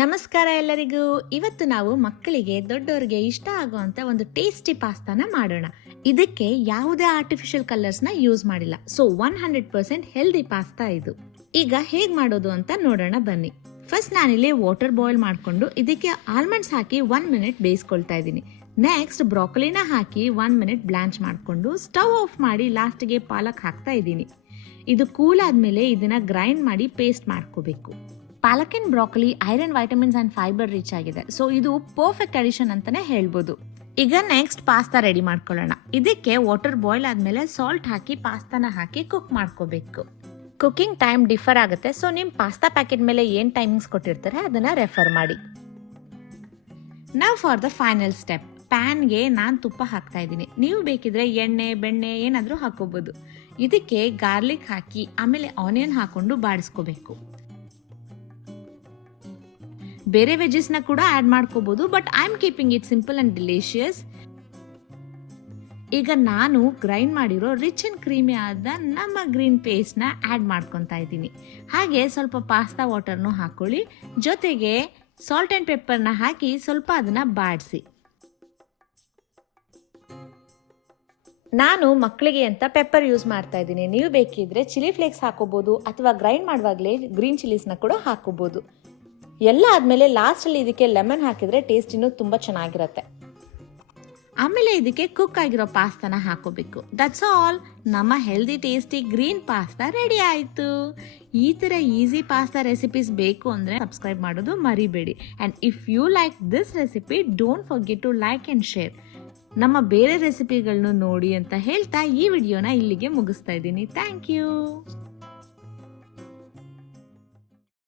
ನಮಸ್ಕಾರ ಎಲ್ಲರಿಗೂ. ಇವತ್ತು ನಾವು ಮಕ್ಕಳಿಗೆ ದೊಡ್ಡವರಿಗೆ ಇಷ್ಟ ಆಗುವಂತ ಒಂದು ಟೇಸ್ಟಿ ಪಾಸ್ತಾನ ಮಾಡೋಣ. ಇದಕ್ಕೆ ಯಾವುದೇ ಆರ್ಟಿಫಿಷಿಯಲ್ ಕಲರ್ಸ್ನ ಯೂಸ್ ಮಾಡಿಲ್ಲ. ಸೊ 100% ಹೆಲ್ದಿ ಪಾಸ್ತಾ ಇದು. ಈಗ ಹೇಗ್ ಮಾಡೋದು ಅಂತ ನೋಡೋಣ ಬನ್ನಿ. ಫಸ್ಟ್ ನಾನಿಲ್ಲಿ ವಾಟರ್ ಬಾಯ್ಲ್ ಮಾಡ್ಕೊಂಡು ಇದಕ್ಕೆ ಆಲ್ಮಂಡ್ಸ್ ಹಾಕಿ 1 ಮಿನಿಟ್ ಬೇಯಿಸ್ಕೊಳ್ತಾ ಇದ್ದೀನಿ. ನೆಕ್ಸ್ಟ್ ಬ್ರಾಕೊಲಿನ ಹಾಕಿ 1 ಮಿನಿಟ್ ಬ್ಲಾಂಚ್ ಮಾಡಿಕೊಂಡು ಸ್ಟವ್ ಆಫ್ ಮಾಡಿ ಲಾಸ್ಟ್ಗೆ ಪಾಲಕ್ ಹಾಕ್ತಾ ಇದ್ದೀನಿ. ಇದು ಕೂಲ್ ಆದ್ಮೇಲೆ ಇದನ್ನ ಗ್ರೈಂಡ್ ಮಾಡಿ ಪೇಸ್ಟ್ ಮಾಡ್ಕೋಬೇಕು. Palak and broccoli iron, vitamins and fibre rich ಆಗಿದೆ. ಸೊ ಇದು ಪರ್ಫೆಕ್ಟ್ ಅಡಿಷನ್ ಅಂತಾನೆ ಹೇಳ್ಬೋದು. ಈಗ ನೆಕ್ಸ್ಟ್ ಪಾಸ್ತಾ ರೆಡಿ ಮಾಡ್ಕೊಳ್ಳೋಣ. ಇದಕ್ಕೆ ವಾಟರ್ ಬಾಯ್ಲ್ ಆದ್ಮೇಲೆ ಸಾಲ್ಟ್ ಹಾಕಿ ಪಾಸ್ತಾನ ಹಾಕಿ ಕುಕ್ ಮಾಡ್ಕೋಬೇಕು. ಕುಕಿಂಗ್ ಟೈಮ್ ಡಿಫರ್ ಆಗುತ್ತೆ. ಸೊ ನಿಮ್ ಪಾಸ್ತಾ ಪ್ಯಾಕೆಟ್ ಮೇಲೆ ಏನ್ ಟೈಮಿಂಗ್ಸ್ ಕೊಟ್ಟಿರ್ತಾರೆ ಅದನ್ನ ರೆಫರ್ ಮಾಡಿ. ನಾವ್ ಫಾರ್ ದ ಫೈನಲ್ ಸ್ಟೆಪ್, ಪ್ಯಾನ್ಗೆ ನಾನು ತುಪ್ಪ ಹಾಕ್ತಾ ಇದ್ದೀನಿ. ನೀವು ಬೇಕಿದ್ರೆ ಎಣ್ಣೆ, ಬೆಣ್ಣೆ ಏನಾದ್ರೂ ಹಾಕೋಬಹುದು. ಇದಕ್ಕೆ ಗಾರ್ಲಿಕ್ ಹಾಕಿ ಆಮೇಲೆ ಆನಿಯನ್ ಹಾಕೊಂಡು ಬಾಡಿಸ್ಕೋಬೇಕು. ಬೇರೆ ವೆಜಸ್ ನ ಕೂಡ ಆಡ್ ಮಾಡ್ಕೋಬಹುದು, but I am keeping it simple and delicious. ಈಗ ನಾನು ಗ್ರೈಂಡ್ ಮಾಡಿರೋ ರಿಚ್ ಅಂಡ್ ಕ್ರೀಮಿ ಆದ ನಮ್ಮ ಗ್ರೀನ್ ಪೇಸ್ಟ್ ನ ಆಡ್ ಮಾಡ್ಕೊತಾ ಇದ್ದೀನಿ. ಹಾಗೆ ಸ್ವಲ್ಪ ಪಾಸ್ತಾ ವಾಟರ್ನು ಹಾಕೊಳ್ಳಿ. ಜೊತೆಗೆ ಸಾಲ್ಟ್ ಅಂಡ್ ಪೆಪ್ಪರ್ ನ ಹಾಕಿ ಸ್ವಲ್ಪ ಅದನ್ನ ಬಾಡಿಸಿ. ನಾನು ಮಕ್ಕಳಿಗೆ ಅಂತ ಪೆಪ್ಪರ್ ಯೂಸ್ ಮಾಡ್ತಾ ಇದ್ದೀನಿ. ನೀವು ಬೇಕಿದ್ರೆ ಚಿಲ್ಲಿ ಫ್ಲೇಕ್ಸ್ ಹಾಕೋಬಹುದು ಅಥವಾ ಗ್ರೈಂಡ್ ಮಾಡುವಾಗಲೇ ಗ್ರೀನ್ ಚಿಲ್ಲೀಸ್ ನ ಕೂಡ ಹಾಕೋಬಹುದು. ಎಲ್ಲ ಆದ್ಮೇಲೆ ಲಾಸ್ಟ್ ಅಲ್ಲಿ ಇದಕ್ಕೆ ಲೆಮನ್ ಹಾಕಿದ್ರೆ ಟೇಸ್ಟ್ ಇನ್ನೂ ತುಂಬಾ ಚೆನ್ನಾಗಿರುತ್ತೆ. ಆಮೇಲೆ ಇದಕ್ಕೆ ಕುಕ್ ಆಗಿರೋ ಪಾಸ್ತಾನ ಹಾಕೋಬೇಕು. That's all. ನಮ್ಮ healthy tasty green pasta ready ಆಯ್ತು. ಈ ತರ ಈಸಿ ಪಾಸ್ತಾ ರೆಸಿಪೀಸ್ ಬೇಕು ಅಂದ್ರೆ ಸಬ್ಸ್ಕ್ರೈಬ್ ಮಾಡೋದು ಮರಿಬೇಡಿ. And if you like this recipe, don't forget to like and share. ನಮ್ಮ ಬೇರೆ ರೆಸಿಪಿಗಳನ್ನು ನೋಡಿ ಅಂತ ಹೇಳ್ತಾ ಈ ವಿಡಿಯೋನ ಇಲ್ಲಿಗೆ ಮುಗಿಸ್ತಾ ಇದ್ದೀನಿ. Thank you.